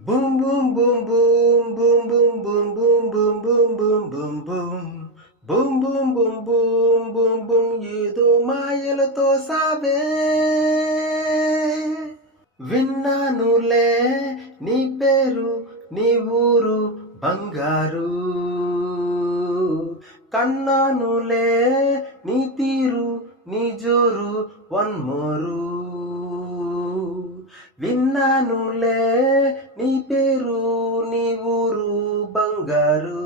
Boom boom boom boom boom boom boom boom boom boom boom boom boom boom boom boom boom boom ఏదో మాయలతో సావే విన్నానులే నీ పేరు నీ ఊరు బంగారు కన్నానులే నీ తీరు నీ జోరు వన్ మోరు విన్నానులే నీ పేరు నీ ఊరు బంగారు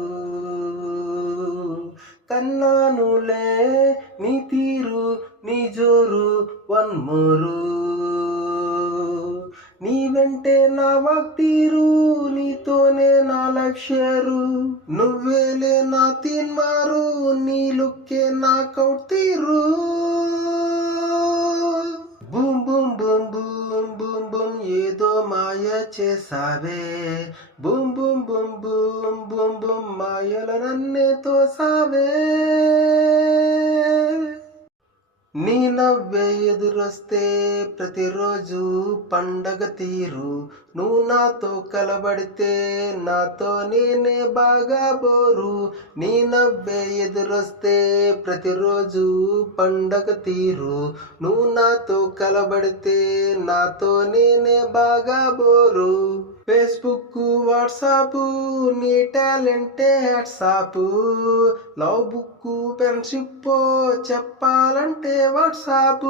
కన్నానులే నీ తీరు నీ జోరు వన్ మోరు నీ వెంటే నా వాక్తీరు నీతోనే నా లక్ష్యారు నువ్వేలే నా తీన్మారు నీ లుక్కే నా కౌతీరు boom boom boom boom boom boom ఏదో మాయ చేసావే boom boom boom boom boom boom మాయల నన్నే తోసావే నీ నవ్వే ఎదురొస్తే ప్రతిరోజు పండగ తీరు నువ్వు నాతో కలబడితే నాతో నేనే బాగా బోరు నీ నవ్వే ఎదురొస్తే ప్రతిరోజు పండగ తీరు నువ్వు నాతో కలబడితే నాతో నేనే బాగా బోరు ఫేస్బుక్ వాట్సాప్ నీ టాలెంటే హ్యాట్సాప్ లవ్ బుక్ ఫ్రెండ్షిప్ చెప్పాలంటే WhatsApp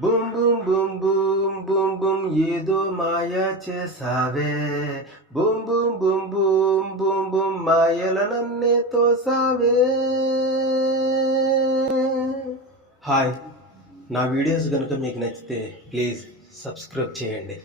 boom boom boom boom boom boom ఏదో మాయా చేసావే boom boom boom boom boom boom మాయల నన్నే తోసావే. హాయ్, నా వీడియోస్ కనుక మీకు నచ్చితే ప్లీజ్ సబ్స్క్రైబ్ చేయండి.